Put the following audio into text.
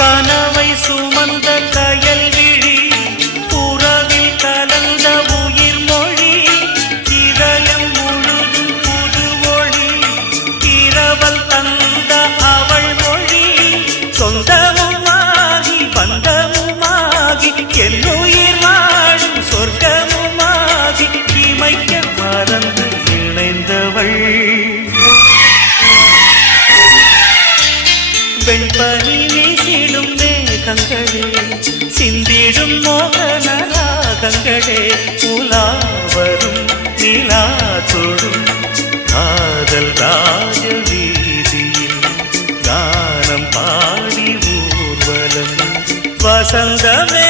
கனவை சுமந்த கயல் விழி புறவில் கலந்த உயிர் மொழி இதயம் முழுதும் புது ஒளி இரவல் தந்த அவள் மொழி சொந்தமுமாகி பந்தமுமாகி என்னுயிர் வாழும் சொர்க்கமுமாகி இமைக்க மறந்து இணைந்தவள் வெண்பனி வீசிடும் மேகங்களே சிந்திடும் மோகன ராகங்களே உலாவரும் நிலா தொடும் காதல் ராஜ வீதியில் கானம் பாடி ஊர்வலம் வசந்தமே